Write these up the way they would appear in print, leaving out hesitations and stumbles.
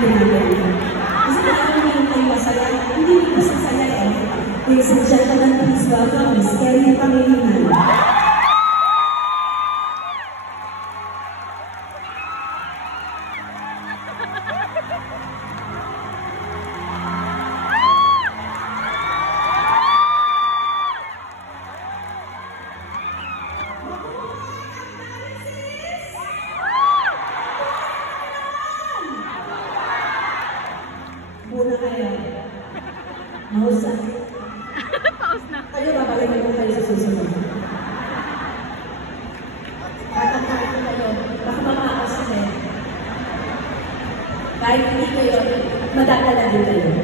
pinagawa. Kasi parang naman kayo masaya, hindi ko masasaya eh. Ladies and gentlemen, please welcome Miss Kelly Pangilinan. Muna kayo. Maus na. Paus na. Kayo, babalik mo kayo sa susunod. Tatangkain ko kayo. Baka mamakas kayo. Kahit hindi kayo, madadala din kayo.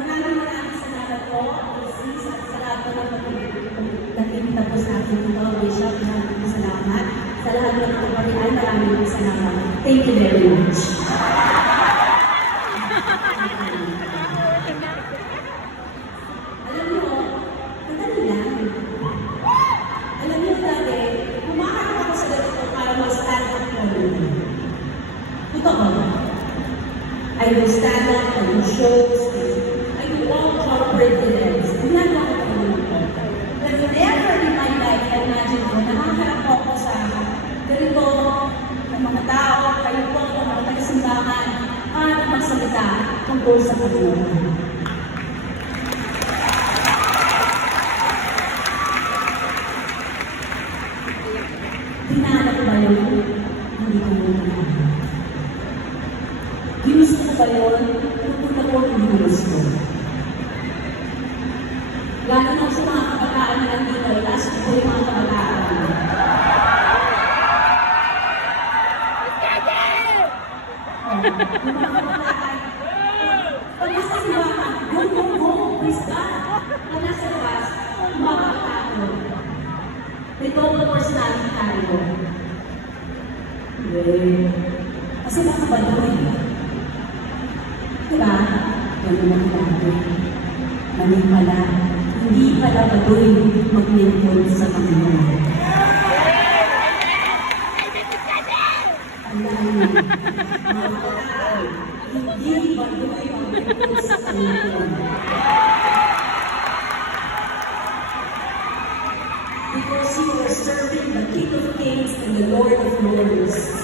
Maraming salamat po. Salamat po nakikita po sa akin ito. Bishop, maraming salamat. Sa lahat ng kapatian, maraming salamat. Thank you very much. Alam niyo, madali lang. Alam niyo dati, kumakarap ako sa ganito para mag-stand up comedy. Totoo. I will stand up, I will shows, I do all corporate events. Yan ako ko. But never in my life, I imagine ko, nakakarap po ako sa ganito, ng mga tao, kayo po, ng mga taga-simbahan, para magsalita tungkol sa pagbuhay. Tinanap ko ba yun? Hindi ko yun tinanap. Ginusto ko ba yun? Pupunta ko ang ginusto. Lalo na sa mga kabataan na nandito, taas ko yung mga kabataan. Yung mga kabataan, pag nasa simbahan, go, praise God. Pag nasa labas, mga kabataan. May double personality tayo. Kasi baka ba doon? Diba? Ganun lang natin. Mali pala. Hindi pala bagoy mag-lingkod sa Panginoon. Hindi bagoy mag-lingkod sa Panginoon. Because you are serving the King of Kings and the Lord of Lords.